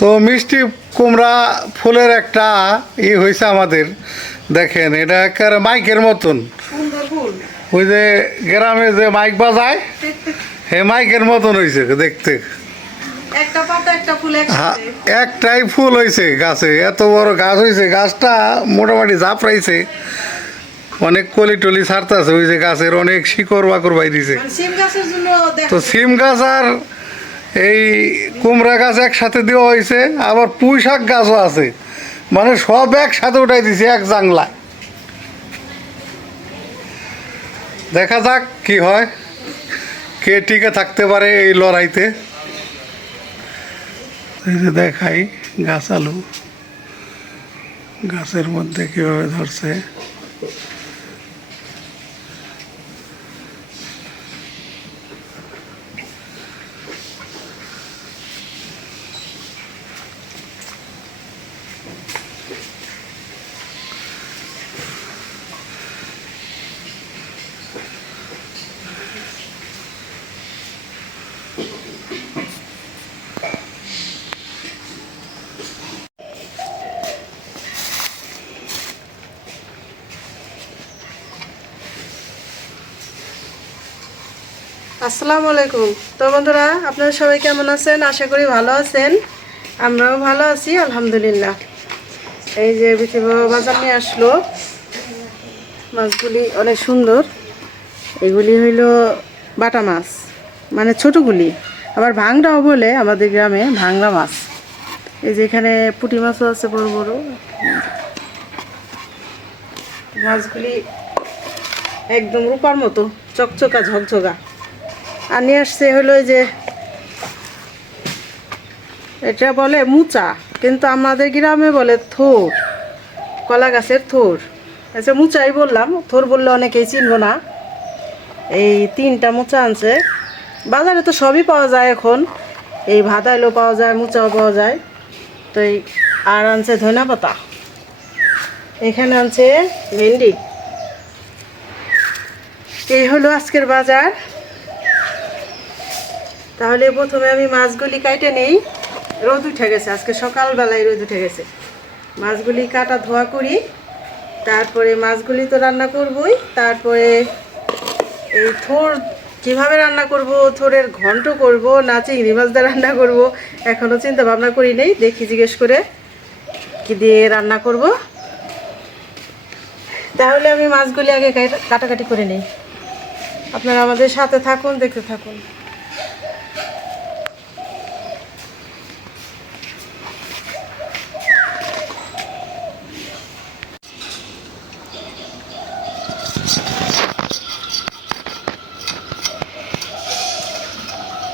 তো মিষ্টি কুমড়া ফুলের একটা ই হয়েছে আমাদের দেখেন এটা একেবারে মাইকের মতন। ওই যে গ্রামে যে মাইক বাজায় হে মাইকের মতন হয়েছে দেখতে। একটাই ফুল হয়েছে গাছে এত বড় গাছ হয়েছে গাছটা মোটামুটি জাপড়াইছে অনেক কলি টলি ছাড়তেছে ওই যে গাছের অনেক শিকড় বাকড় বাইরিছে মানে তো সিম গাছ আর এই কুমড়া গাছ একসাথে দেওয়া হয়েছে, আবার পুঁই শাক গাছও আছে। মানে সব একসাথে উঠাই দিছে এক জাংলা দেখা যাক কি হয়, কে টিকে থাকতে পারে এই লড়াইতে। দেখাই গাছ আলু। গাছের মধ্যে কীভাবে ধরছে। আসসালামু আলাইকুম। তো বন্ধুরা, আপনারা সবাই কেমন আছেন? আশা করি ভালো আছেন। আমরাও ভালো আছি, আলহামদুলিল্লাহ। এই যে বিচি বাজার নিয়ে আসলো। মাছগুলি অনেক সুন্দর। এগুলি হইল বাটা মাছ মানে ছোটোগুলি। আবার ভাংরাও বলে আমাদের গ্রামে ভাংরা মাছ। এই যে এখানে পুঁটি মাছও আছে বড় বড়। মাছগুলি একদম রূপার মতো, চকচকা ঝকঝকা। আর নিয়ে আসছে হলো যে, এটা বলে মুচা, কিন্তু আমাদের গ্রামে বলে থোর, কলা গাছের থোর। আচ্ছা মুচাই বললাম, থোর বললে অনেকেই চিনবো না। এই তিনটা মোচা আনছে। বাজারে তো সবই পাওয়া যায় এখন। এই ভাদাইলও পাওয়া যায়, মুচাও পাওয়া যায়। তো এই আর আনছে ধনা পাতা। এখানে আনছে ভেন্ডি। এই হলো আজকের বাজার। তাহলে প্রথমে আমি মাছগুলি কাটে নেই। রোদ উঠে গেছে, আজকে সকালবেলায় রোদ উঠে গেছে। মাছগুলি কাটা ধোয়া করি, তারপরে মাছগুলি তো রান্না করবই, তারপরে এই থোর কীভাবে রান্না করব, থোরের ঘন্ট করব, না চিংড়ি মাছ দিয়ে রান্না করব এখনও চিন্তা ভাবনা করি নেই, দেখি জিজ্ঞেস করে কি দিয়ে রান্না করব। তাহলে আমি মাছগুলি আগে কাটাকাটি করে নিই। আপনারা আমাদের সাথে থাকুন, দেখতে থাকুন।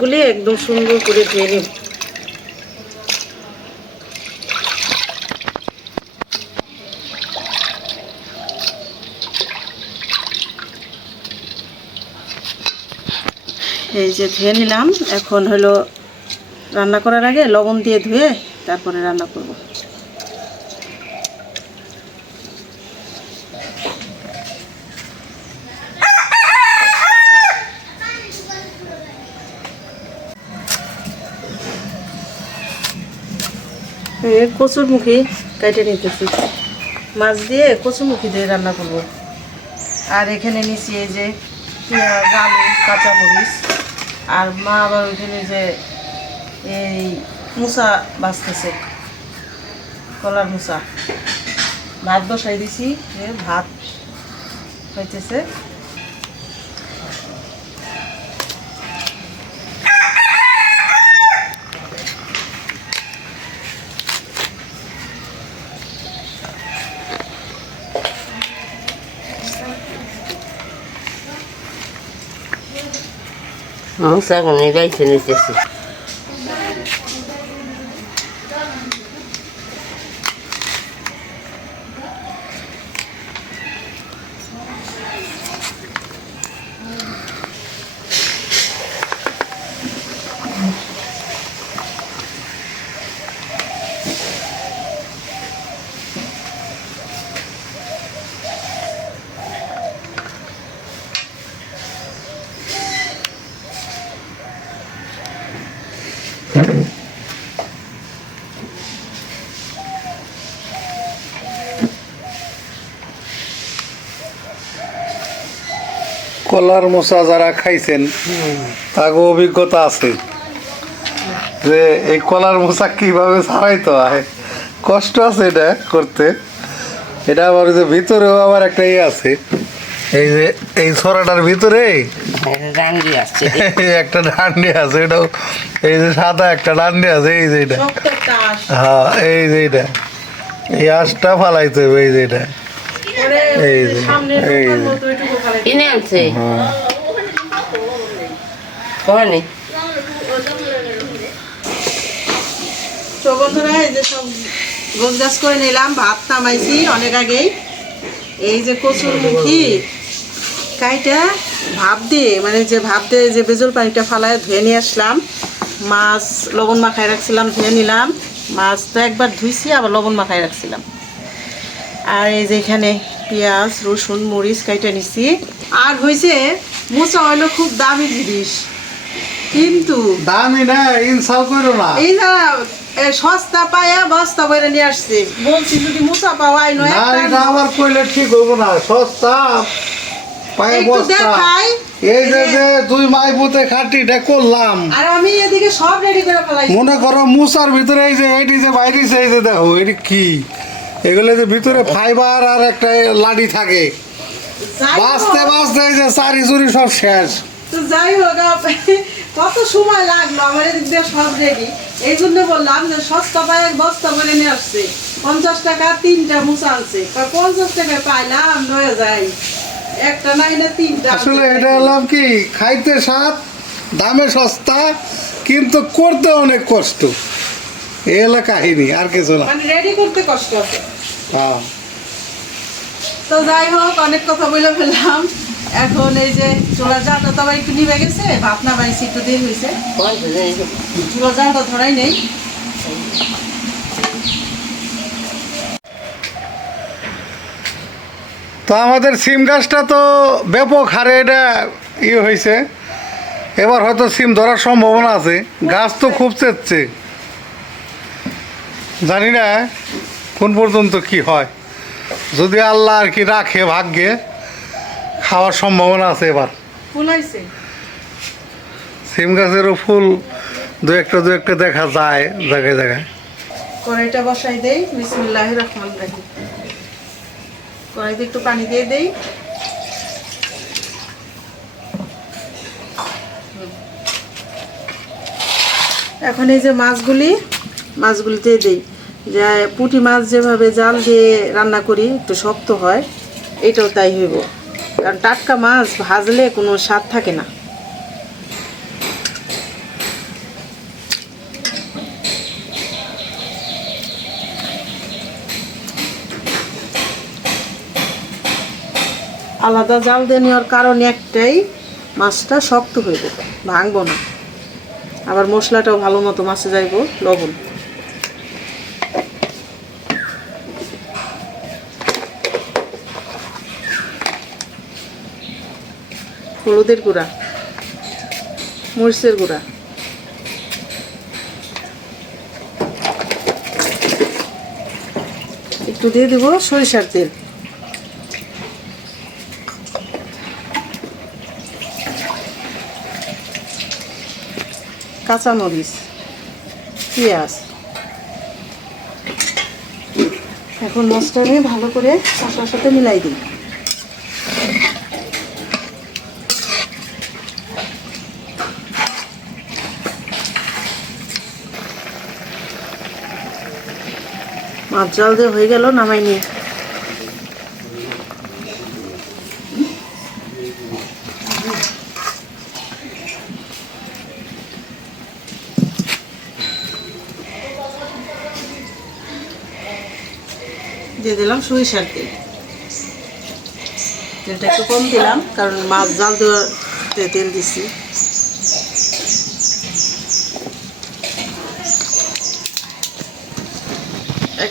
মাছগুলি একদম সুন্দর করে ধুয়ে নিব এই যে ধুয়ে নিলাম। এখন হলো রান্না করার আগে লবণ দিয়ে ধুয়ে তারপরে রান্না করব এই কচুরমুখী কেটে নিতেছি। মাছ দিয়ে কচুরমুখী দিয়ে রান্না করব। আর এখানে নিচে এই যে আলু, কাঁচামরিচ। আর মা আবার ওইখানে যে এই মুসা বাঁচতেছে, কলার মুসা। ভাত বসাই দিছি ভাত হইতেছে। もう最後の偉い人です。কলার মশা যারা খাইছেন তাকে অভিজ্ঞতা আছে যে এই কলার মশা কীভাবে ছাড়াইতে হয়? কষ্ট আছে এটা করতে। এটা আবার ওই যে ভিতরেও আবার একটা ইয়ে আছে। এই যে এই ছড়াটার ভিতরে? একটা ডান্ডি আছে। এটাও এই যে সাদা একটা ডান্ডি আছে এই যে এটা। হ্যাঁ এই যে এটা। এই আঁশটা ফালাইতে হবে এই যে এটা। এই যে, এই যে। কিনে আনছে কনে তো বন্ধুরা এই যে সব গোছ গাছ করে নিলাম ভাত নামাইছি অনেক আগেই। এই যে কচুর মুখি কাইটা ভাপ দিয়ে মানে যে ভাপ দিয়ে যে বেজল পানিটা ফালায় ধুয়ে নিয়ে আসলাম। মাছ লবণ মাখায় রাখছিলাম ধুয়ে নিলাম। মাছ তো একবার ধুইছি আবার লবণ মাখায় রাখছিলাম। আর এই যে এখানে পেঁয়াজ রসুন মরিচ কাইটা নিছি। আর হয়েছে মোচা হইল খুব দামি জিনিস। কিন্তু দামি না ইনসাল করো না। এই না সস্তা পায়া বস্তা বইরে নিয়ে আসছে। বলছি যদি মুসা পাওয়াই নয় না আবার কইলে ঠিক হইব না। সস্তা পায়ে বস্তা। এই যে যে দুই মাই পুতে খাটিটা করলাম। আর আমি এদিকে সব রেডি করে ফেলাইছি। মনে করো মুসার ভিতরে এই যে এটি যে বাইরেছে এই যে দেখো এটি কি? এগুলো যে ভিতরে ফাইবার আর একটা লাডি থাকে। বাঁচতে বাঁচতে যে চারি চুরি সব শেষ। তো যাই হোক কত সময় লাগল আমার এদিক দিয়ে সব রেডি? এই জন্য বললাম যে সস্তা পায় এক বস্তা করে নিয়ে আসছে। পঞ্চাশ টাকা তিনটা মুসা আনছে। পঞ্চাশ টাকায় পাইলাম রয়ে যায়। একটা নাই না তিনটা আসলে এটা হলাম কি খাইতে স্বাদ দামে সস্তা কিন্তু করতে অনেক কষ্ট। এই হলো কাহিনী আর কিছু না। মানে রেডি করতে কষ্ট আছে। হ্যাঁ। তো যাই হোক অনেক কথা বলে ফেললাম। এখন এই যে চোলা জালটা তো আবার একটু নিভে গেছে ভাত না বাইছি একটু দেরি হয়েছে। চোলা জালটা ধরাই নেই। তো আমাদের সিম গাছটা তো ব্যাপক হারে এটা ইয়ে হয়েছে। এবার হয়তো সিম ধরার সম্ভাবনা আছে। গাছ তো খুব চেচ্ছে। জানি না কোন পর্যন্ত কি হয়। যদি আল্লাহ আর কি রাখে ভাগ্যে খাওয়ার সম্ভাবনা আছে এবার। সিম গাছেরও ফুল দু একটা দু একটা দেখা যায় জায়গায় জায়গায়। কড়াইটা বসাই দেই বিসমুল্লাহ রহমান রাহিম। কড়াইতে একটু পানি দিয়ে দেই। এখন এই যে মাছগুলি মাছগুলিতে দেই। যে পুঁটি মাছ যেভাবে জাল দিয়ে রান্না করি, একটু শক্ত হয়, এটাও তাই হইব। কারণ টাটকা মাছ ভাজলে কোনো স্বাদ থাকে না। আলাদা জাল দিয়ে নেওয়ার কারণ একটাই, মাছটা শক্ত হইব, ভাঙবো না। আবার মশলাটাও ভালো মতো মাছে যাইব, লবণ। হলুদের গুঁড়া, মরিচের গুঁড়া। একটু দিয়ে দেবো সরিষার তেল। কাঁচামরিচ পেঁয়াজ। এখন মশলা আমি ভালো করে মশলার সাথে মিলাই দিই। মাছ জল দিয়ে হয়ে গেল, নামাই নিয়ে। দিয়ে দিলাম সরিষার তেল। তেলটা একটু কম দিলাম, কারণ মাছ জাল দেওয়াতে তেল দিছি।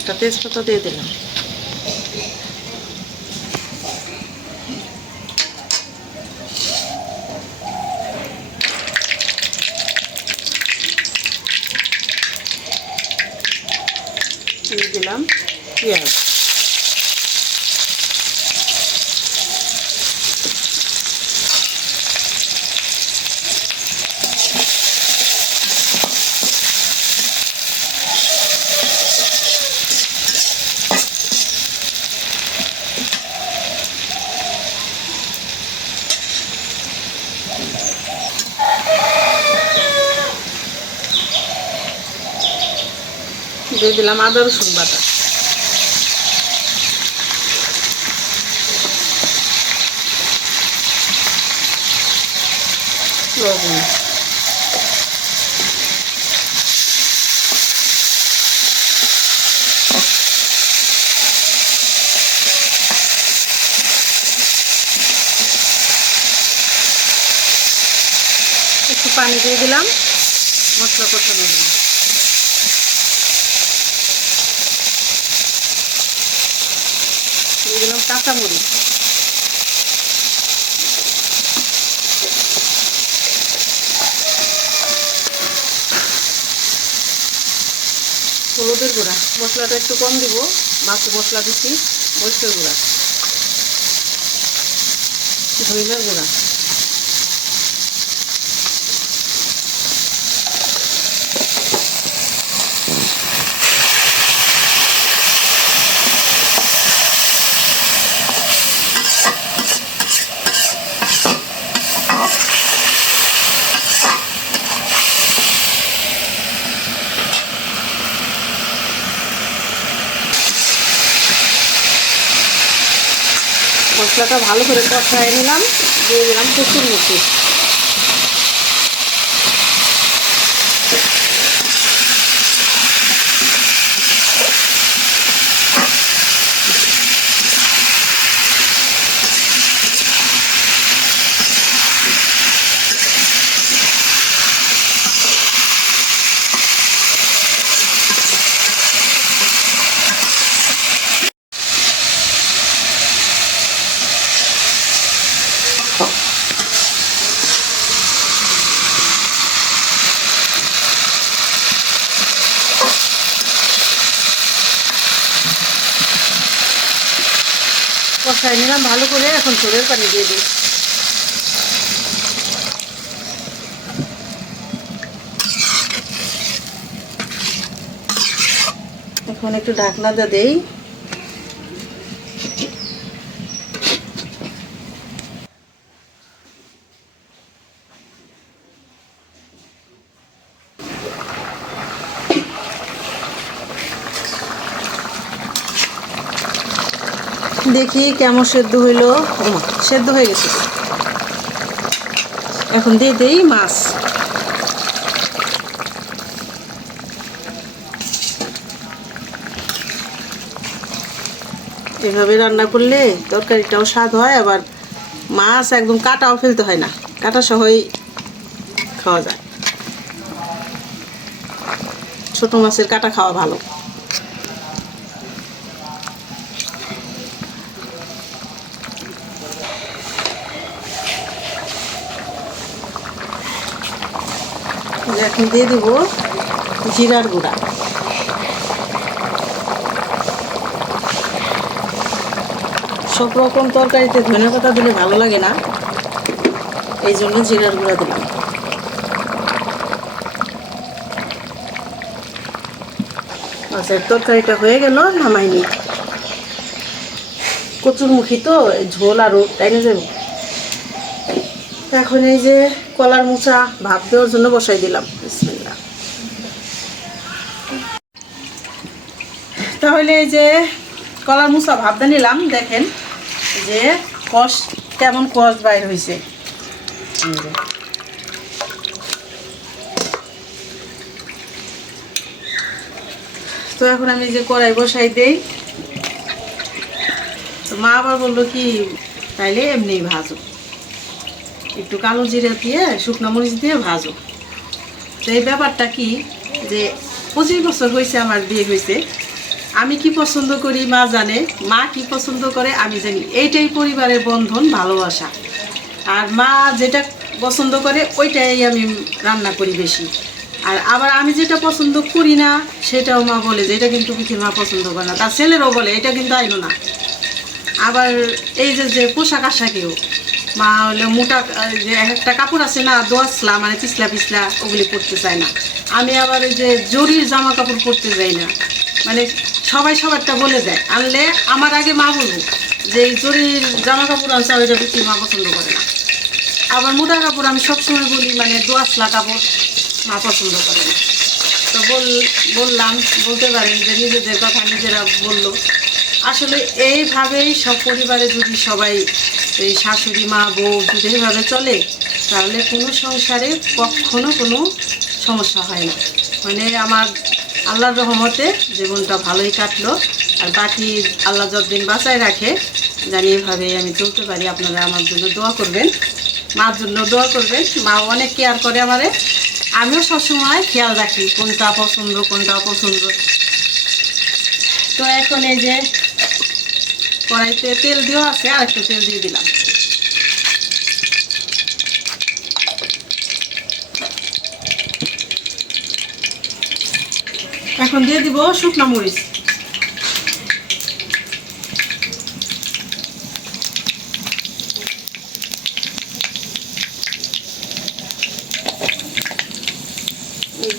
একটা তেজপাতা দিয়ে দিলাম দিয়ে দিলাম পেঁয়াজ দিয়ে দিলাম আদা রসুন বাটা। একটু পানি দিয়ে দিলাম মশলা কষানোর জন্য দিয়ে দিলাম কাঁচামরিচ। হলুদের গুঁড়া। মশলাটা একটু কম দিব। মাছ মশলা দিচ্ছি মরিচের গুঁড়া। ধইনার গুঁড়া। মশলাটা ভালো করে কষায় নিলাম দিয়ে দিলাম প্রচুর মুখি কষায় নিলাম ভালো করে এখন চোরের পানি দিয়ে দিই। এখন একটু ঢাকনাটা দেই। দেখি কেমন সেদ্ধ হইল। সেদ্ধ হয়ে গেছে। এখন দিয়ে দেই মাছ। এভাবে রান্না করলে তরকারিটাও স্বাদ হয়, আবার মাছ একদম কাটাও ফেলতে হয় না। কাটা সহই খাওয়া যায়। ছোট মাছের কাটা খাওয়া ভালো। দিয়ে দেব জিরার গুঁড়া। সব রকম তরকারিতে ধনে পাতা দিলে ভালো লাগে না। এই জন্য জিরার গুঁড়া দিলাম। আচ্ছা তরকারিটা হয়ে গেল নামাইনি কচুরমুখী তো, ঝোল আরও না, যাব? এখন এই যে কলার মোচা ভাত দেওয়ার জন্য বসাই দিলাম। তাহলে এই যে কলার মুসা ভাবতে নিলাম, দেখেন যে কষ, কেমন কষ বাইর হয়েছে তো এখন আমি যে কড়াই বসাই দেই। মা আবার বলল কি, তাইলে এমনি ভাজো। একটু কালো জিরে দিয়ে, শুকনো মরিচ দিয়ে ভাজো। তো এই ব্যাপারটা কি যে পঁচিশ বছর হয়েছে আমার বিয়ে হয়েছে আমি কি পছন্দ করি মা জানে, মা কি পছন্দ করে আমি জানি। এইটাই পরিবারের বন্ধন, ভালোবাসা। আর মা যেটা পছন্দ করে, ওইটাই আমি রান্না করি বেশি। আর আবার আমি যেটা পছন্দ করি না, সেটাও মা বলে যে, এটা কিন্তু পিঠে মা পছন্দ করে না। তার ছেলেরও বলে, এটা কিন্তু আইনো না। আবার এই যে যে পোশাক আশাকেও মা হলো মোটা যে একটা কাপড় আছে না দোয়াসলা মানে পিছলা পিছলা ওগুলি পরতে চায় না। আমি আবার ওই যে জরির জামা কাপড় পরতে যাই না। মানে সবাই সবারটা বলে দেয়, আনলে আমার আগে মা বলব যে এই জরির জামা কাপড় আছে ওইটা বেশি মা পছন্দ করে না। আবার মোটা কাপড় আমি সবসময় বলি মানে দোয়াসলা কাপড় মা পছন্দ করে না। তো বল, বললাম, বলতে পারেন যে নিজেদের কথা নিজেরা বলল। আসলে এইভাবেই সব পরিবারে যদি সবাই এই শাশুড়ি, মা, বউ যদি এইভাবে চলে, তাহলে কোনো সংসারে কখনো কোনো সমস্যা হয় না। মানে আমার আল্লাহর রহমতে জীবনটা ভালোই কাটলো, আর বাকি আল্লাহ যতদিন বাঁচায় রাখে, জানি এভাবেই আমি চলতে পারি, আপনারা আমার জন্য দোয়া করবেন। মার জন্য দোয়া করবেন, মা অনেক কেয়ার করে আমারে। আমিও সবসময় খেয়াল রাখি কোনটা পছন্দ, কোনটা অপছন্দ। তো এখন এই যে কড়াইতে তেল দেওয়া আছে আর একটু তেল দিয়ে দিলাম। এখন দিয়ে দিব শুকনো মরিচ।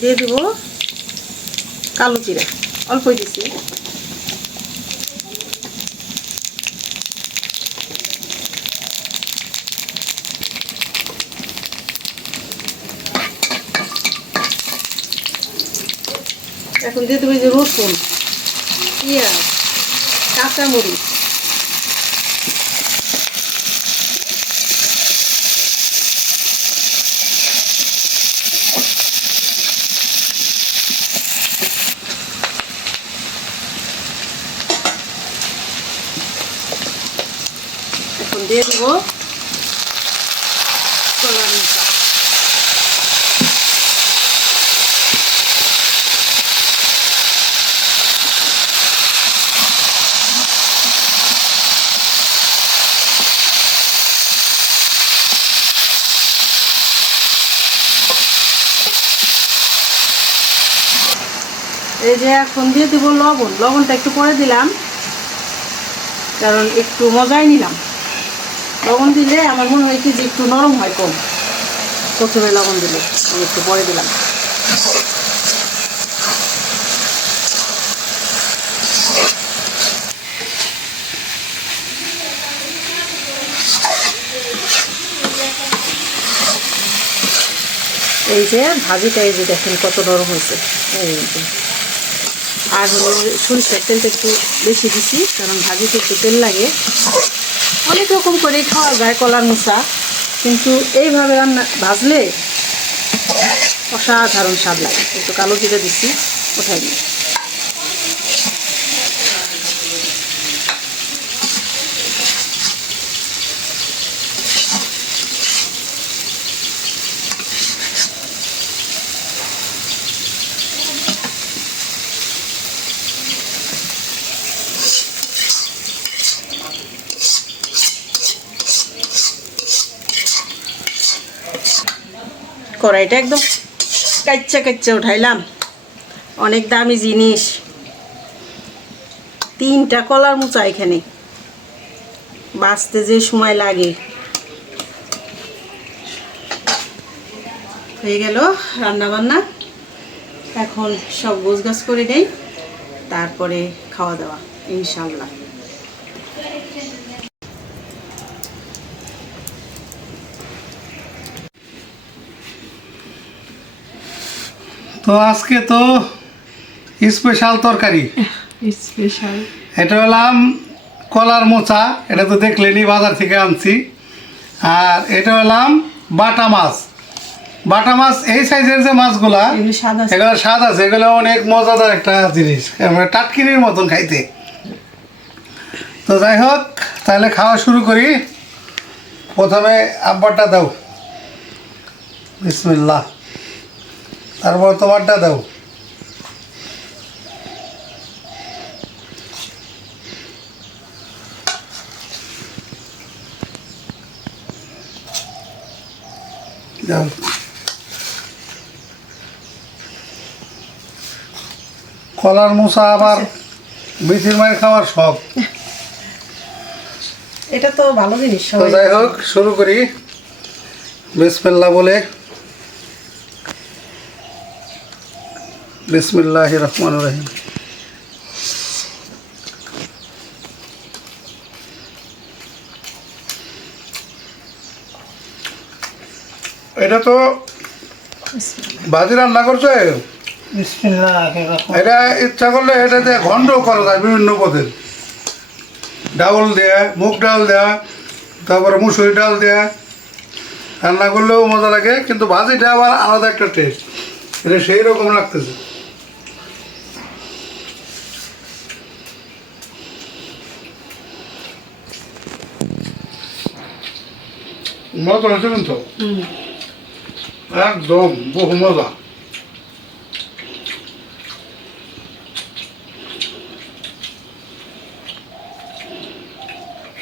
দিয়ে দিব কালো জিরা। অল্পই দিছি। এখন দিয়ে দেবো যে রসুন পেঁয়াজ কাঁচামরিচ এখন দিয়ে দেবো কলার মোচা এই যে এখন দিয়ে দিব লবণ। লবণটা একটু পরে দিলাম, কারণ একটু মজাই নিলাম। লবণ দিলে আমার মনে হয় কি যে একটু নরম হয় কম। প্রথমে লবণ দিলে, আমি একটু পরে দিলাম। এই যে ভাজিটা এই যে দেখেন কত নরম হয়েছে। এই আর হলো সরিষার তেলটা একটু বেশি দিছি, কারণ ভাজিতে একটু তেল লাগে। অনেক রকম করেই খাওয়া যায় কলার মোচা কিন্তু এইভাবে রান্না ভাজলে অসাধারণ স্বাদ লাগে। একটু কালো জিরে দিচ্ছি ওঠাই দিই কড়াইটা একদম কাচ্চা কাচ্চা উঠাইলাম। অনেক দামি জিনিস। তিনটা কলার মোচা এখানে। বাঁচতে যে সময় লাগে। হয়ে গেল রান্না বান্না এখন সব গোছ গাছ করে নেই। তারপরে খাওয়া দাওয়া ইনশাল্লাহ তো আজকে তো স্পেশাল তরকারি। স্পেশাল এটা হলাম কলার মোচা এটা তো দেখলেনি বাজার থেকে আনছি। আর এটা হলাম বাটা মাছ। বাটা মাছ এই সাইজের যে মাছগুলা এগুলো স্বাদ আছে। এগুলো অনেক মজাদার একটা জিনিস। টাটকিনির মতন খাইতে। তো যাই হোক তাহলে খাওয়া শুরু করি। প্রথমে আব্বারটা দাও। বিসমিল্লাহ। তারপর তোমারটা দাও। দাও। কলার মোচা আবার বিচির মায়ের খাওয়ার শখ। এটা তো ভালো জিনিস তো যাই হোক শুরু করি। বিসমিল্লা বলে। বিসমিল্লাহ রহমান রহিম। এটা তো ভাজি রান্না করছে? এটা ইচ্ছা করলে এটা দিয়ে ঘন্ট করা যায় বিভিন্ন পদের ডাউল দেয়া মুগ ডাল দেয়া তারপরে মুসুরি ডাল দেয়া। রান্না করলেও মজা লাগে কিন্তু ভাজিটা আবার আলাদা একটা টেস্ট এটা সেই রকম লাগতেছে। মজা হয়েছে কিন্তু। একদম বহু মজা।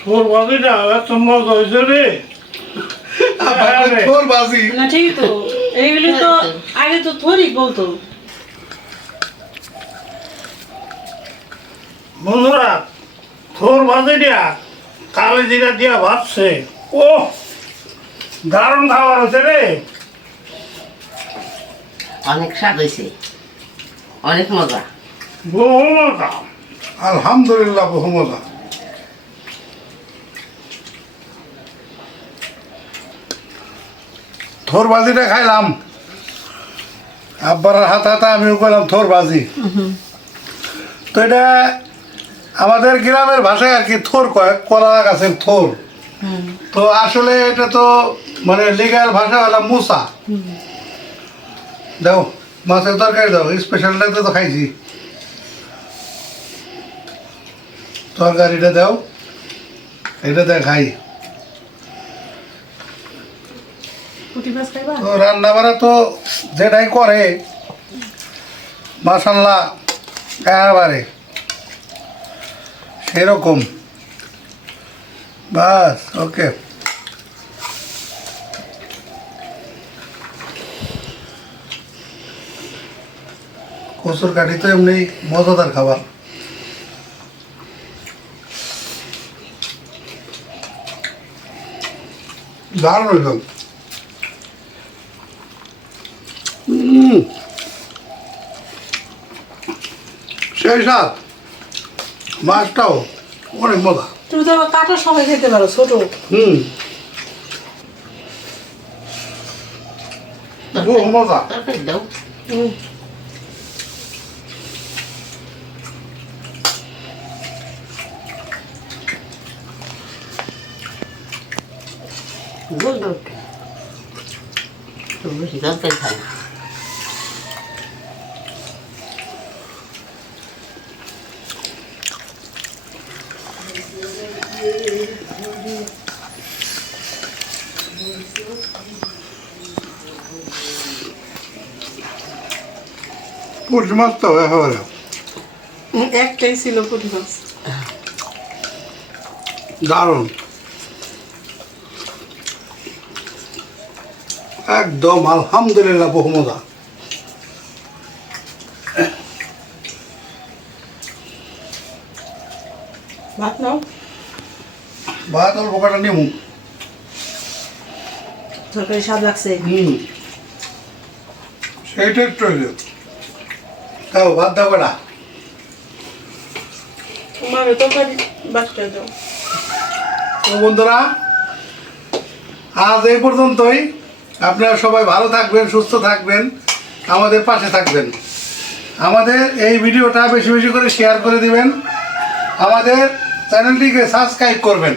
তোর বাদিটা এত মজা হয়েছে রে। তোর বাজি না তো। এইগুলি তো আগে তো থরি বলতো। বন্ধুরা তোর বাদিটা কালি জিরা দিয়া ভাবছে ও দারুণ খাবার হয়েছে রে। অনেক স্বাদ হয়েছে। অনেক মজা। বহু মজা। আলহামদুলিল্লাহ বহু মজা। থোর বাজিটা খাইলাম। আব্বার হাত হাতে আমিও করলাম থোর বাজি তো এটা আমাদের গ্রামের ভাষায় আর কি থোর কয় কলা গাছের থোর। তো আসলে এটা তো মানে লিগাল ভাষা হলো মুসা। দাও মাছের তরকারি দাও স্পেশালটা তো খাইছি। তরকারিটা দাও এটা দেখ খাই। পুঁটি মাছ খাইবা? তো রান্না বাড়া তো যেটাই করে মাসাল্লাহ একেবারে সেরকম। বাস, ওকে। কচুর কাঠি তো এমনি মজাদার খাবার। দারুণ একদম। সেই সাত মাছটাও অনেক মজা। তুমি তো আবার কাটার সময় খেতে পারো ছোট হুম বহু মজা তরকারি দাও গুড গুড তো বেশি তরকারি খাই না। পুঁটি মাছ তো একেবারে একটাই ছিল পুঁটি মাছ। দারুণ। একদম আলহামদুলিল্লাহ বহু মজা। ভাত নাও। ভাত অল্প কাটা নেব তরকারি স্বাদ লাগছে। হুম। একটু তাও ভাত দাও কটা তোমার তরকারি বাচ্চা দাও তো বন্ধুরা আজ এই পর্যন্তই। আপনারা সবাই ভালো থাকবেন সুস্থ থাকবেন আমাদের পাশে থাকবেন। আমাদের এই ভিডিওটা বেশি বেশি করে শেয়ার করে দিবেন। আমাদের চ্যানেলটিকে সাবস্ক্রাইব করবেন।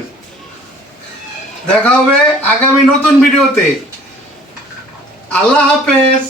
দেখা হবে আগামী নতুন ভিডিওতে। আল্লাহ হাফেজ।